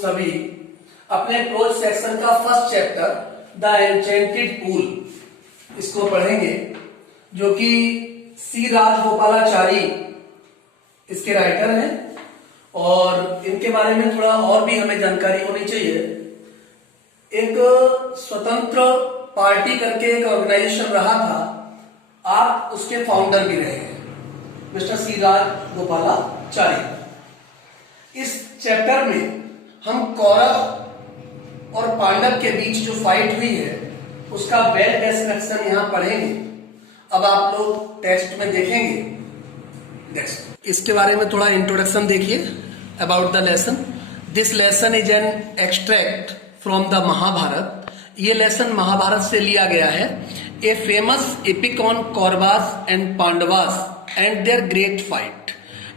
सभी अपने close section का first chapter the enchanted pool इसको पढ़ेंगे, जो कि सी राजगोपालाचारी इसके राइटर हैं और इनके बारे में थोड़ा और भी हमें जानकारी होनी चाहिए। एक स्वतंत्र पार्टी करके एक ऑर्गेनाइजेशन रहा था, आप उसके फाउंडर भी रहे हैं, मिस्टर सी राजगोपालाचारी। इस चैप्टर में हम कौरव और पांडव के बीच जो फाइट हुई है उसका वेल डिस्क्रिप्शन यहां पढ़ेंगे। अब आप लोग टेक्स्ट में देखेंगे। नेक्स्ट इसके बारे में थोड़ा इंट्रोडक्शन देखिए about the lesson. This lesson is an extract from the Mahabharata. ये लेसन महाभारत से लिया गया है। A famous epic on Kauravas and Pandavas and their great fight.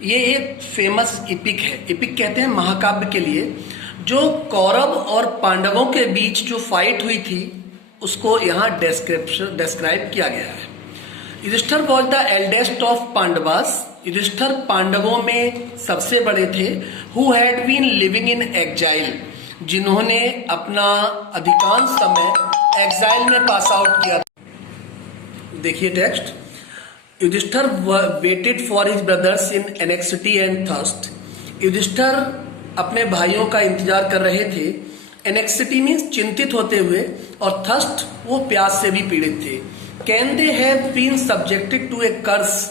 ये एक फेमस एपिक है। एपिक कहते हैं महाकाव्य के लिए, जो कौरव और पांडवों के बीच जो फाइट हुई थी उसको यहाँ डिस्क्राइब किया गया है। Yudhishthir was the eldest of Pandavas. Yudhishthir पांडवों में सबसे बड़े थे। Who had been living in exile, जिन्होंने अपना अधिकांश समय एक्साइल में पास आउट किया। देखिए text. Yudhishthira waited for his brothers in anxiety and thirst. Yudhishthira अपने भाइयों का इंतजार कर रहे थे। एनेक्सिटी मीन्स चिंतित होते हुए, और थर्स्ट वो प्यास से भी पीड़ित थे। Can they have been subjected to a curse,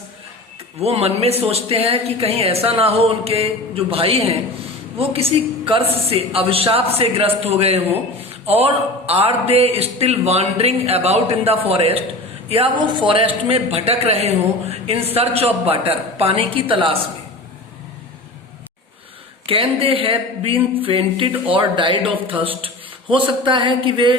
वो मन में सोचते हैं कि कहीं ऐसा ना हो उनके जो भाई हैं वो किसी कर्स से, अभिशाप से ग्रस्त हो गए हों। और are they still wandering about in the forest, या वो फॉरेस्ट में भटक रहे हों इन सर्च ऑफ वाटर, पानी की तलाश में। Can they have been fainted or died of thirst, हो सकता है कि वे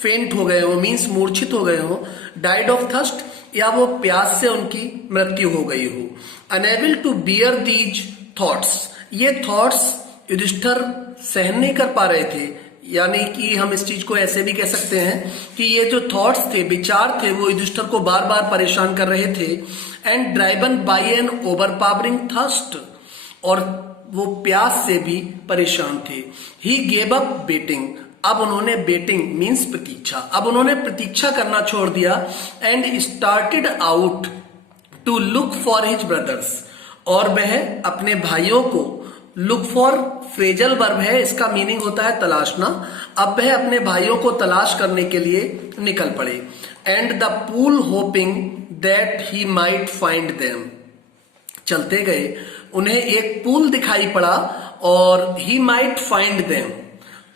फेंट हो गए हो, मीन्स मूर्छित हो गए हो, डाइड ऑफ थर्स्ट, या वो प्यास से उनकी मृत्यु हो गई हो। Unable to bear these thoughts, ये थॉट्स युधिष्ठिर सहन नहीं कर पा रहे थे। यानी कि हम इस चीज को ऐसे भी कह सकते हैं कि ये जो थॉट्स थे, विचार थे, वो युधिष्ठिर को बार बार परेशान कर रहे थे। And driven by an overpowering thirst, और वो प्यास से भी परेशान थे। ही गेव अप वेटिंग, अब उन्होंने वेटिंग मीन्स प्रतीक्षा, अब उन्होंने प्रतीक्षा करना छोड़ दिया। And started out to look for his brothers, और वह अपने भाइयों को, लुक फॉर फ्रेजल वर्ब है, इसका मीनिंग होता है तलाशना। अब वह अपने भाइयों को तलाश करने के लिए निकल पड़े। And the pool hoping that he might find them, चलते गए, उन्हें एक पूल दिखाई पड़ा और ही माइट फाइंड देम,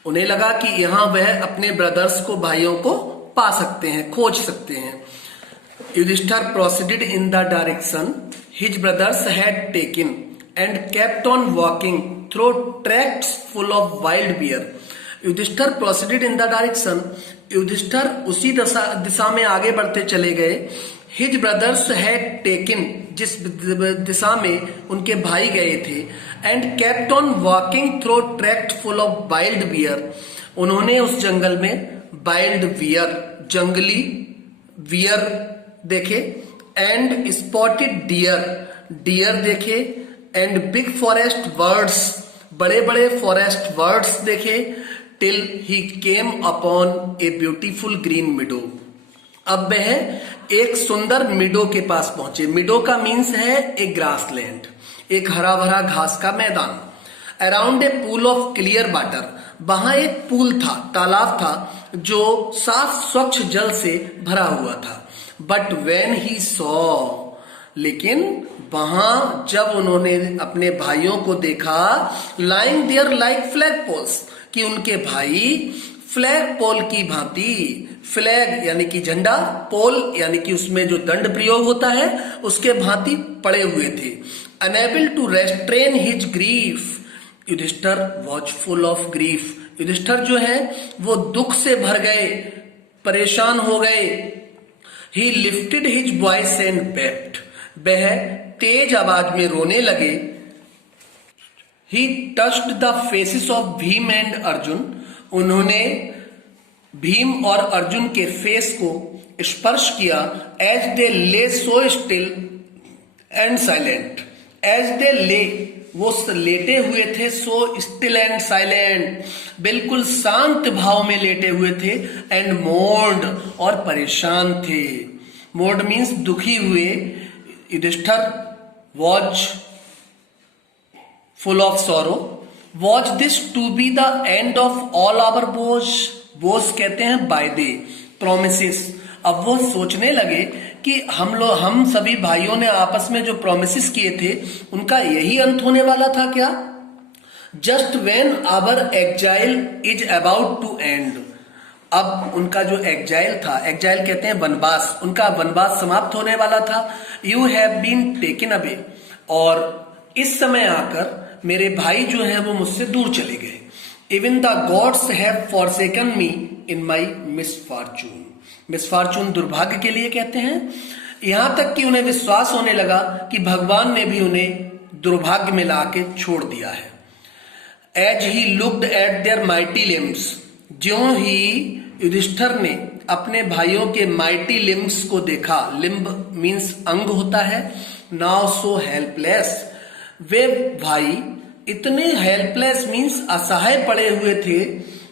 उन्हें लगा कि यहां वह अपने ब्रदर्स को, भाइयों को पा सकते हैं, खोज सकते हैं। Yudhishthira proceeded in the direction his brothers had taken and kept on walking through tracts full of wild bear. Yudhishthira proceeded in the direction, Yudhishthira उसी दिशा में आगे बढ़ते चले गए। हिज ब्रदर्स हैड टेकन, जिस दिशा में उनके भाई गए थे। And kept on walking through tract full of wild bear, उन्होंने उस जंगल में वाइल्ड बियर, जंगली बियर देखे। एंड स्पॉटेड डियर, डियर देखे। एंड बिग फॉरेस्ट बर्ड्स, बड़े बड़े फॉरेस्ट बर्ड्स देखे। Till he came upon a beautiful green meadow, अब वह एक सुंदर मिडो के पास पहुंचे। मिडो का मीन्स है एक ग्रास लैंड, एक हरा भरा घास का मैदान। Around a pool of clear water, वहां एक पूल था, तालाब था, जो साफ स्वच्छ जल से भरा हुआ था। बट वेन ही सॉ, लेकिन वहां जब उन्होंने अपने भाइयों को देखा, lying there like flag poles, कि उनके भाई फ्लैग पोल की भांति, फ्लैग यानी कि झंडा, पोल यानी कि उसमें जो दंड प्रयोग होता है उसके भांति पड़े हुए थे। Unable to restrain his grief, Yudhishthira was full of grief, Yudhishthira जो है वो दुख से भर गए, परेशान हो गए। ही lifted his voice and wept, वह तेज आवाज में रोने लगे। ही touched the faces of Bhim and Arjun, उन्होंने भीम और अर्जुन के फेस को स्पर्श किया। As they lay so still and silent, as they lay वो लेटे हुए थे, सो स्टिल एंड साइलेंट, बिल्कुल शांत भाव में लेटे हुए थे, एंड मोर्ड और परेशान थे। मोर्ड मीन्स दुखी हुए। Yudhishthira was full of sorrow. Was this to be the end of all our बोझ? बोझ कहते हैं वायदे, प्रोमिसेस। अब वो सोचने लगे कि हम सभी भाइयों ने आपस में जो प्रोमिसेस किए थे उनका यही अंत होने वाला था क्या? Just when our exile is about to end. अब उनका जो एग्जाइल था, एग्जाइल कहते हैं वनवास, उनका वनवास समाप्त होने वाला था। You have been taken away, और इस समय आकर मेरे भाई जो हैं वो मुझसे दूर चले गए। Even the gods have forsaken me in my misfortune. Misfortune दुर्भाग्य के लिए कहते हैं। यहां तक कि उन्हें विश्वास होने लगा कि भगवान ने भी उन्हें दुर्भाग्य में लाके छोड़ दिया है। As he looked at their mighty limbs, ज्यों ही युधिष्ठिर ने अपने भाइयों के माइटी लिम्स को देखा, लिम्ब मीन्स अंग होता है, नाउ सो हेल्पलेस, वे भाई इतने हेल्पलेस मीन्स असहाय पड़े हुए थे।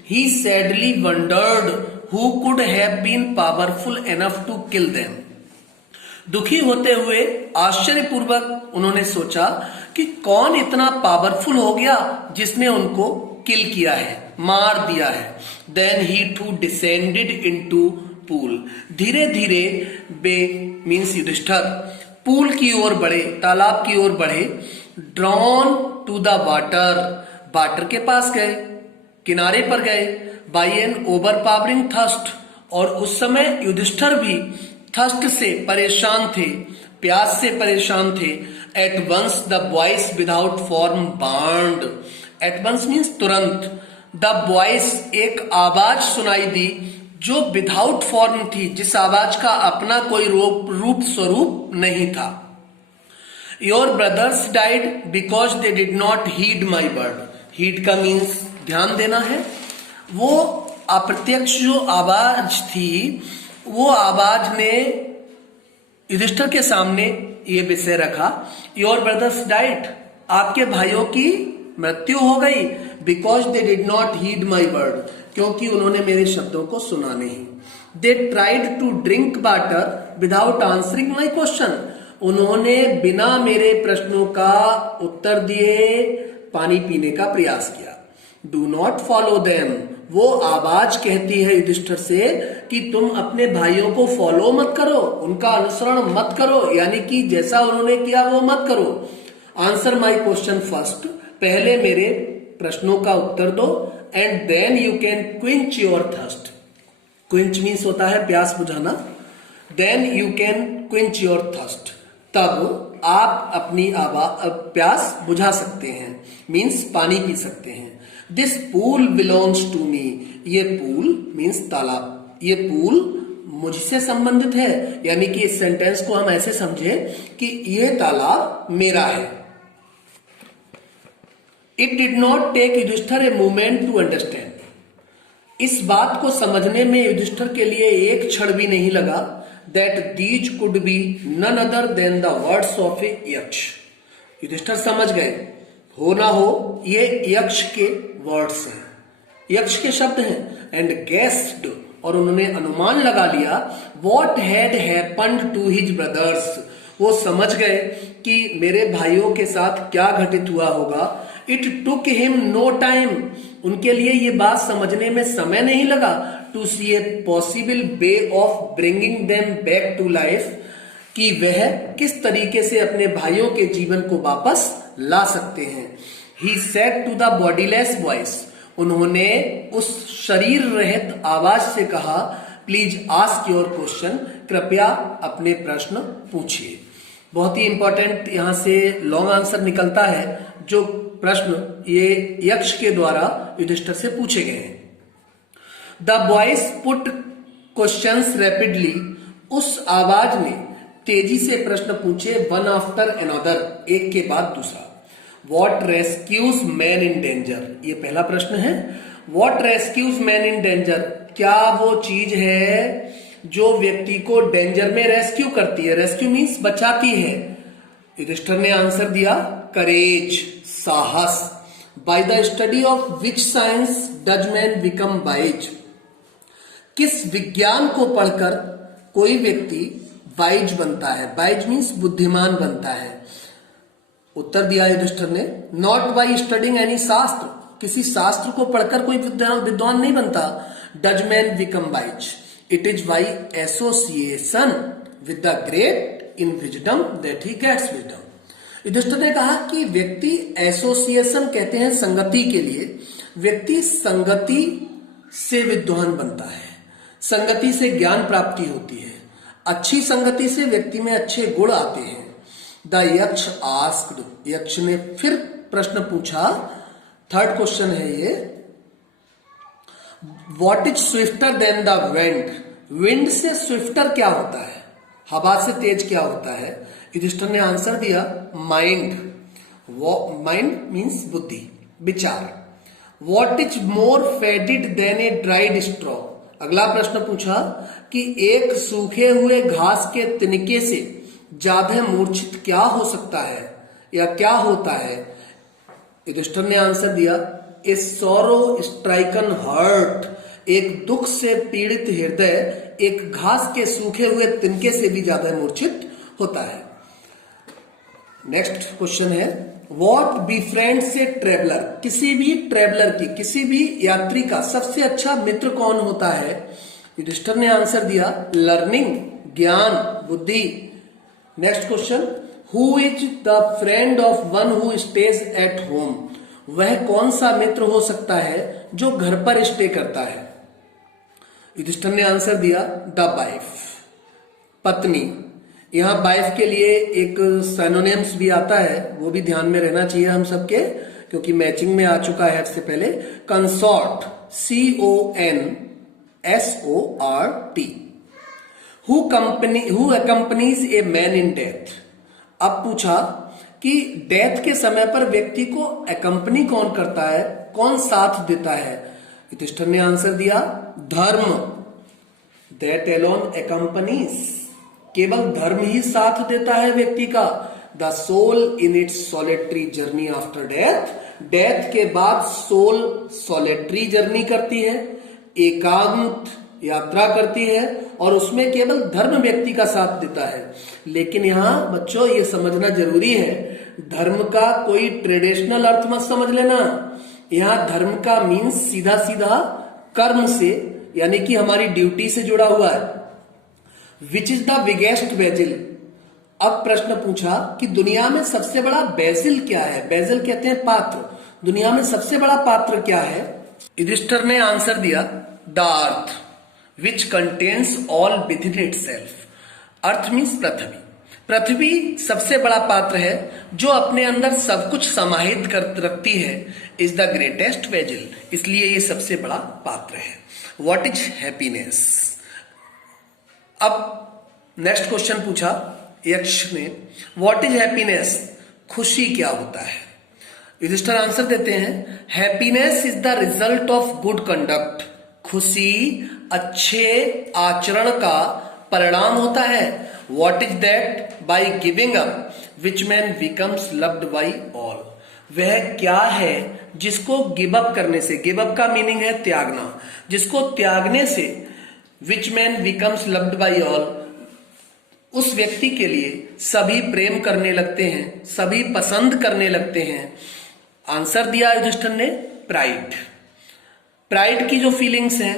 He sadly wondered who could have been powerful enough to kill them. दुखी होते हुए आश्चर्यपूर्वक उन्होंने सोचा कि कौन इतना पावरफुल हो गया जिसने उनको किल किया है, मार दिया है। Then he too descended into pool. धीरे धीरे वे मीन्स युधिष्ठिर पूल की ओर बढ़े, तालाब की ओर बढ़े। Drawn to the water, water के पास गए, किनारे पर गए। By an overpowering thirst, और उस समय युधिष्ठिर भी थर्स्ट से परेशान थे, प्यास से परेशान थे। At once the voice without form warned. At once means तुरंत। द वॉइस एक आवाज सुनाई दी जो विदाउट फॉर्म थी, जिस आवाज का अपना कोई रूप स्वरूप नहीं था। Your brothers died because they did not heed my word. Heed का मीन्स ध्यान देना है। वो अप्रत्यक्ष जो आवाज थी, वो आवाज ने युधिष्ठिर के सामने ये विषय रखा, योर ब्रदर्स डाइड, आपके भाइयों की मृत्यु हो गई। Because they did not heed my word, क्योंकि उन्होंने मेरे शब्दों को सुना नहीं। They tried to drink water without answering my question, उन्होंने बिना मेरे प्रश्नों का उत्तर दिए पानी पीने का प्रयास किया। डू नॉट फॉलो देम, वो आवाज कहती है युधिष्ठिर से कि तुम अपने भाइयों को फॉलो मत करो, उनका अनुसरण मत करो, यानी कि जैसा उन्होंने किया वो मत करो। आंसर माई क्वेश्चन फर्स्ट, पहले मेरे प्रश्नों का उत्तर दो। And then you can quench your thirst. Quench means होता है प्यास बुझाना। Then you can quench your thirst, तब आप अपनी प्यास बुझा सकते हैं, मीन्स पानी पी सकते हैं। This pool belongs to me, ये पूल मीन्स तालाब, ये पूल मुझसे संबंधित है, यानी कि इस सेंटेंस को हम ऐसे समझे कि ये तालाब मेरा है। It did not take Yudhishthira a moment to understand, इस बात को समझने में युधिष्ठिर के लिए एक क्षण भी नहीं लगा that these could be none other than the words of a yaksha. Yudhishthir समझ गए, हो ना हो ये यक्ष के वर्ड्स हैं, यक्ष के शब्द हैं। एंड गेस्ड, और उन्होंने अनुमान लगा लिया, what had happened to his brothers, वो समझ गए कि मेरे भाइयों के साथ क्या घटित हुआ होगा। It took him no time, उनके लिए ये बात समझने में समय नहीं लगा। To see a possible way of bringing them back to life, कि वह किस तरीके से अपने भाइयों के जीवन को वापस ला सकते हैं। He said to the bodiless voice, उन्होंने उस शरीर रहित आवाज से कहा, प्लीज आस्क योर क्वेश्चन, कृपया अपने प्रश्न पूछिए। बहुत ही इंपॉर्टेंट यहां से लॉन्ग आंसर निकलता है, जो प्रश्न ये यक्ष के द्वारा युधिष्ठिर से पूछे गए हैं। The voice put questions rapidly, उस आवाज ने तेजी से प्रश्न पूछे, वन आफ्टर अनदर, एक के बाद दूसरा। What rescues man in danger, ये पहला प्रश्न है। What rescues man in danger, क्या वो चीज है जो व्यक्ति को डेंजर में रेस्क्यू करती है। रेस्क्यू मीन्स बचाती है। युधिष्ठिर ने आंसर दिया करेज, साहस। By the study of which science does man become wise? किस विज्ञान को पढ़कर कोई व्यक्ति वाइज बनता है? वाइज मीन्स बुद्धिमान बनता है। उत्तर दिया युधिष्ठिर ने नॉट बाय स्टडिंग एनी शास्त्र, किसी शास्त्र को पढ़कर कोई विद्वान नहीं बनता। Does man become wise, it is by association with the great in wisdom that he gets wisdom. Yudhishthira ने कहा कि व्यक्ति एसोसिएशन कहते हैं संगति के लिए, व्यक्ति संगति से विद्वान बनता है, संगति से ज्ञान प्राप्ति होती है, अच्छी संगति से व्यक्ति में अच्छे गुण आते हैं। द यक्ष आस्क्ड, यक्ष ने फिर प्रश्न पूछा, थर्ड क्वेश्चन है ये, what is swifter than the wind? Wind से स्विफ्टर क्या होता है, हवा से तेज क्या होता है? युधिष्ठिर ने आंसर दिया माइंड, माइंड मीन्स बुद्धि, विचार। What is more faded than a dried straw? अगला प्रश्न पूछा कि एक सूखे हुए घास के तिनके से ज्यादा मूर्छित क्या हो सकता है या क्या होता है? युधिष्ठिर ने आंसर दिया ए सॉरो स्ट्राइकन हार्ट, एक दुख से पीड़ित हृदय एक घास के सूखे हुए तिनके से भी ज्यादा मूर्छित होता है। नेक्स्ट क्वेश्चन है व्हाट बिफ्रेंड्स ए ट्रेवलर? किसी भी ट्रेवलर की, किसी भी यात्री का सबसे अच्छा मित्र कौन होता है? युधिष्ठिर ने आंसर दिया लर्निंग, ज्ञान, बुद्धि। Next question who is the friend of one who stays at home? वह कौन सा मित्र हो सकता है जो घर पर स्टे करता है? युधिष्ठिर ने आंसर दिया द वाइफ, पत्नी। यहां वाइफ के लिए एक सिनोनिम्स भी आता है, वो भी ध्यान में रहना चाहिए हम सबके, क्योंकि मैचिंग में आ चुका है इससे पहले। Consort, CONSORT। Who accompanies a man in death? अब पूछा कि डेथ के समय पर व्यक्ति को अकम्पनी कौन करता है, कौन साथ देता है? युधिष्ठिर ने आंसर दिया धर्म, दैट एलोन अकम्पनीज, केवल धर्म ही साथ देता है व्यक्ति का। The soul in its solitary journey after death, death के बाद सोल सॉलिटरी जर्नी करती है, एकांत यात्रा करती है, और उसमें केवल धर्म व्यक्ति का साथ देता है। लेकिन यहां बच्चों ये समझना जरूरी है, धर्म का कोई ट्रेडिशनल अर्थ मत समझ लेना। यहां धर्म का मीन्स सीधा सीधा कर्म से, यानी कि हमारी ड्यूटी से जुड़ा हुआ है। Which is the biggest Basil? अब प्रश्न पूछा कि दुनिया में सबसे बड़ा बेजिल क्या है? बेजिल कहते हैं पात्र, दुनिया में सबसे बड़ा पात्र क्या है? युधिष्ठिर ने आंसर दिया the earth which contains all within itself. Earth means पृथ्वी, पृथ्वी सबसे बड़ा पात्र है जो अपने अंदर सब कुछ समाहित कर रखती है। इज द ग्रेटेस्ट बेजिल, इसलिए ये सबसे बड़ा पात्र है। What is happiness? अब नेक्स्ट क्वेश्चन पूछा यक्ष ने, व्हाट इज हैप्पीनेस? खुशी क्या होता है? युधिष्ठिर आंसर देते हैं happiness is the result of good conduct. खुशी अच्छे आचरण का परिणाम होता है। What is that? By giving up which man becomes loved by all. वह क्या है जिसको गिव अप करने से, गिव अप का मीनिंग है त्यागना, जिसको त्यागने से which man becomes loved by all, उस व्यक्ति के लिए सभी प्रेम करने लगते हैं, सभी पसंद करने लगते हैं। आंसर दिया युधिष्ठिर ने प्राइड। प्राइड की जो फीलिंग्स हैं,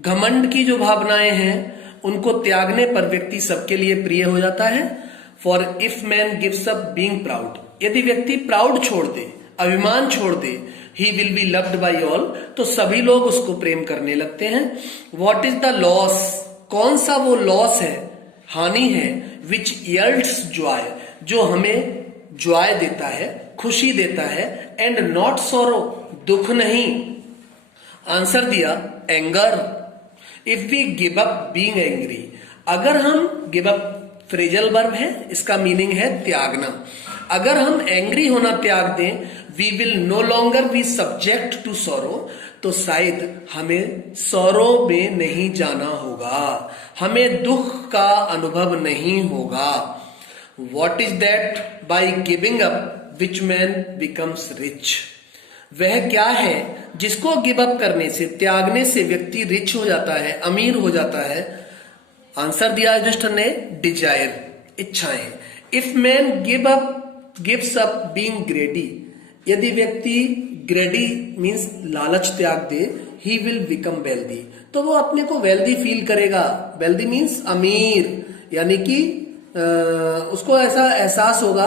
घमंड की जो भावनाएं हैं, उनको त्यागने पर व्यक्ति सबके लिए प्रिय हो जाता है। For if man gives up being proud, यदि व्यक्ति प्राउड छोड़ दे, अभिमान छोड़ दे, he will be loved by all, तो सभी लोग उसको प्रेम करने लगते हैं। What is the loss? कौन सा वो लॉस है, हानि है, विच यल्ड्स जॉय, जो हमें जॉय देता है, खुशी देता है, एंड नॉट सॉरो, दुख नहीं। आंसर दिया anger. If we give up being angry, अगर हम गिव अप फ्रेजल वर्ब है, इसका मीनिंग है त्यागना। अगर हम एंग्री होना त्याग दें, we will no longer be subject to sorrow, तो शायद हमें सॉरो में नहीं जाना होगा, हमें दुख का अनुभव नहीं होगा। What is that? By giving up, which man becomes rich? वह क्या है जिसको गिव अप करने से, त्यागने से व्यक्ति रिच हो जाता है, अमीर हो जाता है? आंसर दिया युधिष्ठिर ने, डिजायर, इच्छाएं। If man gives up being ग्रेडी, यदि व्यक्ति ग्रेडी मीन्स लालच त्याग दे, ही विल बिकम वेल्दी, तो वो अपने को वेल्दी फील करेगा। वेल्दी मीन्स अमीर, यानी कि उसको ऐसा एहसास होगा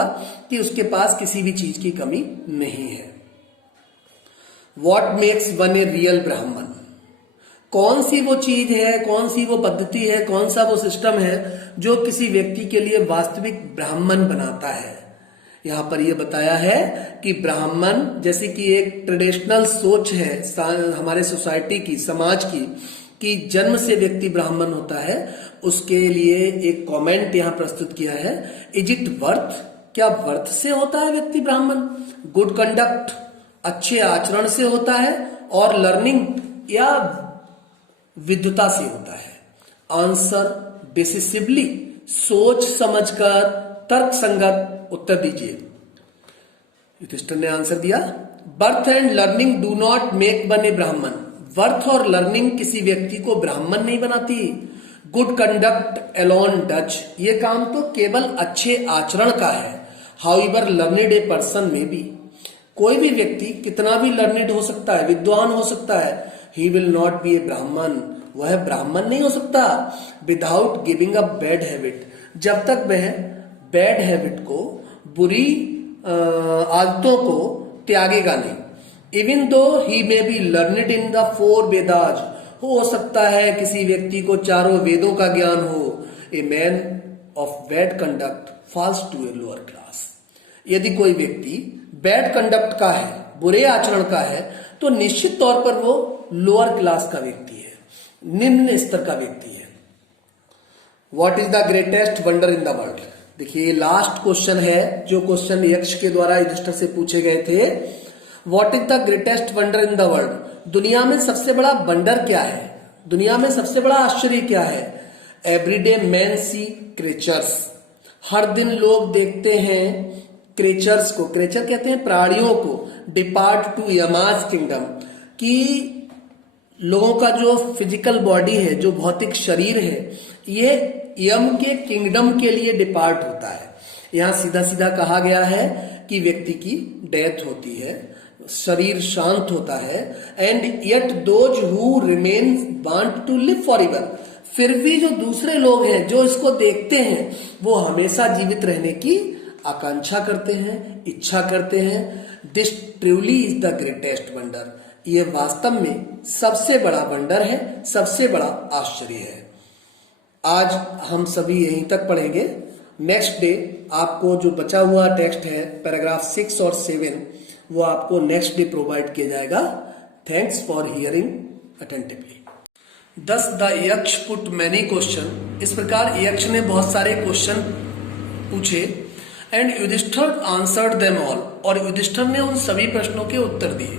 कि उसके पास किसी भी चीज की कमी नहीं है। What makes one a real ब्राह्मण? कौन सी वो चीज है, कौन सी वो पद्धति है, कौन सा वो सिस्टम है जो किसी व्यक्ति के लिए वास्तविक ब्राह्मण बनाता है? यहां पर यह बताया है कि ब्राह्मण, जैसे कि एक ट्रेडिशनल सोच है हमारे सोसाइटी की, समाज की, कि जन्म से व्यक्ति ब्राह्मण होता है, उसके लिए एक कमेंट यहां प्रस्तुत किया है। Is it worth? क्या वर्थ से होता है व्यक्ति ब्राह्मण? गुड कंडक्ट, अच्छे आचरण से होता है, और लर्निंग या विद्वता से होता है? आंसर डिसिसिवली, सोच समझकर तर्क संगत उत्तर दीजिए। युधिष्ठिर ने आंसर दिया, birth and learning do not make one a Brahmin. Birth और लर्निंग किसी व्यक्ति को ब्राह्मण नहीं बनाती। गुड कंडक्ट अलोन डच, ये काम तो केवल अच्छे आचरण का है। हाउएवर लर्निड ए पर्सन में बी, कोई भी व्यक्ति कितना भी लर्निड हो सकता है, विद्वान हो सकता है, ही विल नॉट बी ए ब्राह्मण, वह ब्राह्मण नहीं हो सकता। Without giving up bad habit, जब तक वह बैड हैबिट को, बुरी आदतों को त्यागेगा नहीं। Even though he may be learned in the 4 Vedas, हो सकता है किसी व्यक्ति को चारों वेदों का ज्ञान हो। A man of bad conduct falls to a lower class, यदि कोई व्यक्ति बैड कंडक्ट का है, बुरे आचरण का है, तो निश्चित तौर पर वो लोअर क्लास का व्यक्ति है, निम्न स्तर का व्यक्ति है। What is the greatest wonder in the world? देखिए लास्ट क्वेश्चन है, जो क्वेश्चन यक्ष के द्वारा युधिष्ठिर से पूछे गए थे। What is the greatest wonder in the world? दुनिया में सबसे बड़ा वंडर क्या है, दुनिया में सबसे बड़ा आश्चर्य क्या है? एवरीडे मैन सी क्रेचर्स, हर दिन लोग देखते हैं क्रेचर्स को, क्रेचर कहते हैं प्राणियों को, डिपार्ट टू यमाज किंगडम, कि लोगों का जो फिजिकल बॉडी है, जो भौतिक शरीर है, ये यम के किंगडम के लिए डिपार्ट होता है। यहां सीधा सीधा कहा गया है कि व्यक्ति की डेथ होती है, शरीर शांत होता है। And yet those who remain want to live for ever, फिर भी जो दूसरे लोग हैं जो इसको देखते हैं, वो हमेशा जीवित रहने की आकांक्षा करते हैं, इच्छा करते हैं। This truly is the greatest wonder, ये वास्तव में सबसे बड़ा वंडर है, सबसे बड़ा आश्चर्य है। आज हम सभी यहीं तक पढ़ेंगे। नेक्स्ट डे आपको जो बचा हुआ टेक्स्ट है पैराग्राफ 6 और 7, वो आपको नेक्स्ट डे प्रोवाइड किया जाएगा। Thanks for hearing attentively. Thus the Yaksha put many question, इस प्रकार यक्ष ने बहुत सारे क्वेश्चन पूछे। And Yudhishthira answered them all, और युधिष्ठिर ने उन सभी प्रश्नों के उत्तर दिए।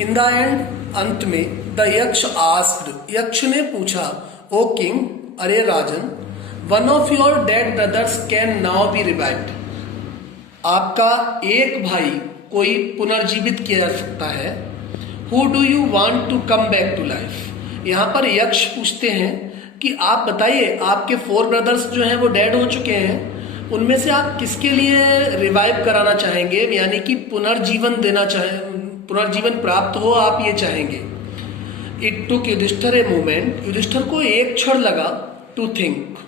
इन द एंड, अंत में, द यक्ष आस्क्ड, यक्ष ने पूछा, ओ किंग, अरे राजन, one of your dead brothers can now be revived, आपका एक भाई कोई पुनर्जीवित किया जा सकता है। Who do you want to come back to life, यहाँ पर यक्ष पूछते हैं कि आप बताइए, आपके 4 ब्रदर्स जो हैं वो डेड हो चुके हैं, उनमें से आप किसके लिए रिवाइव कराना चाहेंगे, यानी कि पुनर्जीवन देना पुनर्जीवन प्राप्त हो आप ये चाहेंगे। It took Yudhishthira a moment, Yudhishthira को एक क्षण लगा, टू थिंक,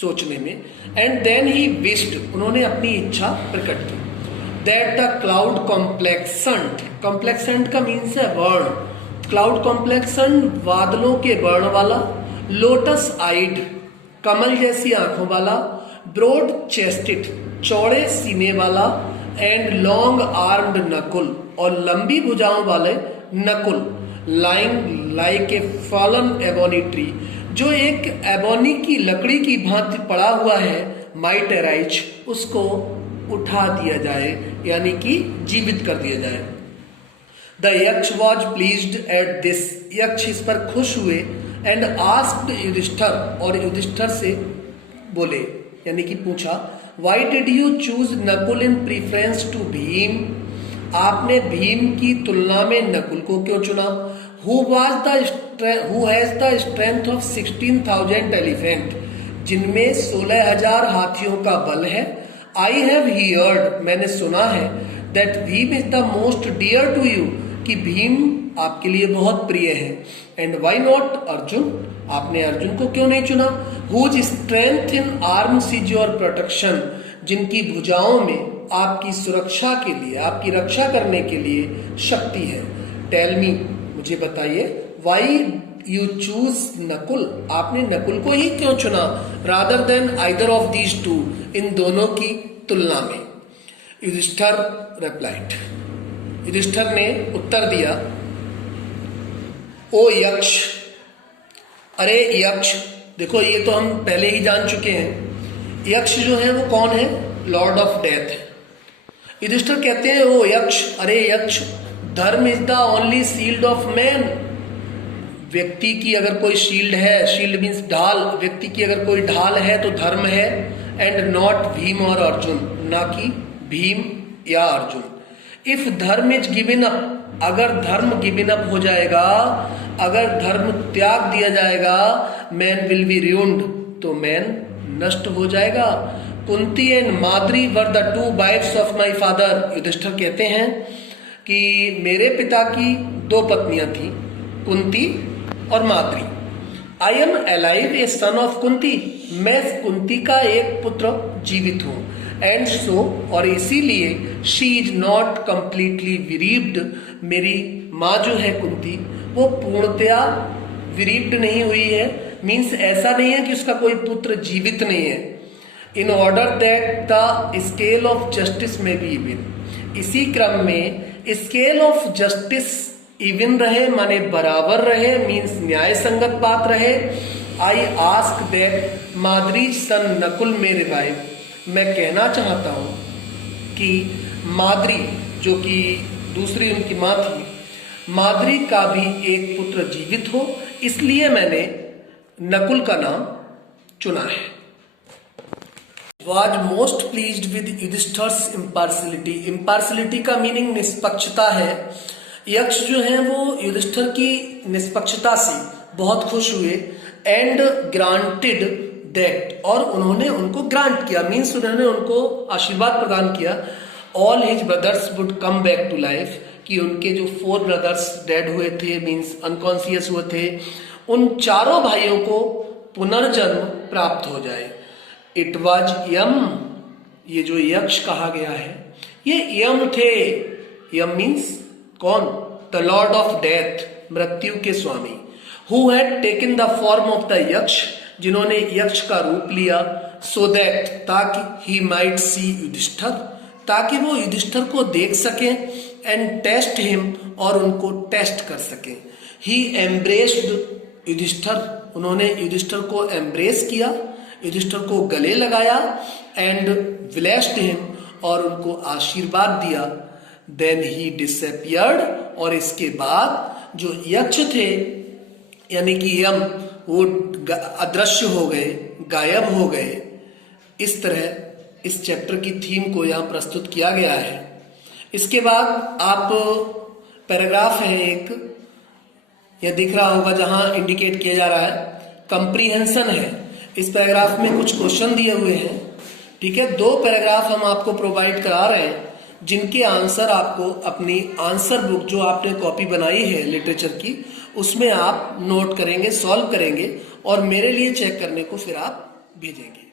सोचने में। एंड देन ही विश्ड, उन्होंने अपनी इच्छा प्रकट की। दैट द क्लाउड कॉम्प्लेक्सेंट, कॉम्प्लेक्सेंट का मीन्स है वर्ण, क्लाउड कॉम्प्लेक्सेंट बादलों के वर्ण वाला, लोटस आइड कमल जैसी आंखों वाला, ब्रॉड चेस्टेड चौड़े सीने वाला, एंड लॉन्ग आर्म्ड नकुल, और लंबी भुजाओं वाले Nakul, lying like a fallen ebony tree, जो एक एबोनी की लकड़ी की भांति पड़ा हुआ है, माइट अराइज, उसको उठा दिया जाए, यानी कि जीवित कर दिया जाए। द यक्ष वॉज प्लीज्ड एट दिस, यक्ष इस पर खुश हुए। एंड आस्क्ड युधिष्ठिर, और युधिष्ठिर से बोले, यानी कि पूछा, why did you choose Nakula in preference to Bhima? आपने भीम की तुलना में नकुल को क्यों चुना? Who has the strength of 16,000 elephant? जिनमें 16,000 हाथियों का बल है। आई हैव हियर्ड, मैंने सुना है, that Bhima is the most dear to you, कि भीम आपके लिए बहुत प्रिय है। And why not Arjuna? आपने अर्जुन को क्यों नहीं चुना? Whose strength in arms is your protection? जिनकी भुजाओं में आपकी सुरक्षा के लिए, आपकी रक्षा करने के लिए शक्ति है। टेल मी, मुझे बताइए, वाई यू चूज नकुल? आपने नकुल को ही क्यों चुना rather than either of these two? इन दोनों की तुलना में। युधिष्ठिर रिप्लाइड, युधिष्ठिर ने उत्तर दिया, ओ यक्ष, अरे यक्ष, देखो ये तो हम पहले ही जान चुके हैं। यक्ष जो है वो कौन है? लॉर्ड ऑफ डेथ है। युधिष्ठिर कहते हैं, ओ यक्ष, अरे यक्ष, धर्म is the only shield of man. व्यक्ति की अगर कोई शील्ड है, शील्ड मीन्स ढाल, व्यक्ति की अगर कोई ढाल है तो धर्म है। एंड नॉट भीम और अर्जुन, ना कि भीम या अर्जुन। इफ धर्म इज गिवन अप, अगर धर्म गिवन अप हो जाएगा, अगर धर्म त्याग दिया जाएगा, मैन विल बी ruined, तो मैन नष्ट हो जाएगा। Kunti and Madri were the two wives of my father. Yudhishthira कहते हैं कि मेरे पिता की दो पत्नियां थी, कुंती और Madri. I am alive A son of Kunti, मैं कुंती का एक पुत्र जीवित हूं। एंड सो, और इसीलिए शी इज नॉट कंप्लीटली विरीव्ड, मेरी माँ जो है कुंती, वो पूर्णतया विरीव्ड नहीं हुई है। मीन्स ऐसा नहीं है कि उसका कोई पुत्र जीवित नहीं है। In order that the scale of justice में बी इवन, इसी क्रम में स्केल ऑफ जस्टिस इवन रहे, माने बराबर रहे, मीन्स न्याय संगत बात रहे। आई आस्क दैट माद्री सन नकुल में रिवाइव, मैं कहना चाहता हूं कि माद्री जो कि दूसरी उनकी मां थी, माद्री का भी एक पुत्र जीवित हो, इसलिए मैंने नकुल का नाम चुना है। Was most pleased with युधिष्ठिर's impartiality। impartiality का मीनिंग निष्पक्षता है। यक्ष जो है वो युधिष्ठिर की निष्पक्षता से बहुत खुश हुए। एंड ग्रांटेड दैट, और उन्होंने उनको ग्रांट किया, मीन्स उन्होंने उनको आशीर्वाद प्रदान किया। All his brothers would come back to life, कि उनके जो 4 ब्रदर्स डेड हुए थे, मीन्स अनकॉन्शियस हुए थे, उन चारों भाइयों को पुनर्जन्म प्राप्त हो जाए। इट वॉज यम, ये जो यक्ष कहा गया है ये यम थे। यम मीन्स कौन? द लॉर्ड ऑफ डेथ, मृत्यु के स्वामी। Who had taken the form of the yaksha, जिन्होंने यक्ष का रूप लिया। सो दैट, ताकि ही माइट सी युधिष्ठिर, ताकि वो युधिष्ठिर को देख सके। एंड टेस्ट हिम, और उनको टेस्ट कर सके। ही एम्ब्रेस्ड युधिष्ठिर, उन्होंने युधिष्ठिर को एम्ब्रेस किया, युधिष्ठिर को गले लगाया। एंड ब्लेस्ड हिम, और उनको आशीर्वाद दिया। देन ही डिसअपियर्ड, और इसके बाद जो यक्ष थे यानी कि यम, वो अदृश्य हो गए, गायब हो गए। इस तरह इस चैप्टर की थीम को यहाँ प्रस्तुत किया गया है। इसके बाद आप पैराग्राफ है एक, यह दिख रहा होगा जहां इंडिकेट किया जा रहा है, कंप्रीहेंशन है। इस पैराग्राफ में कुछ क्वेश्चन दिए हुए हैं, ठीक है। 2 पैराग्राफ हम आपको प्रोवाइड करा रहे हैं, जिनके आंसर आपको अपनी आंसर बुक जो आपने कॉपी बनाई है लिटरेचर की, उसमें आप नोट करेंगे, सॉल्व करेंगे, और मेरे लिए चेक करने को फिर आप भेजेंगे।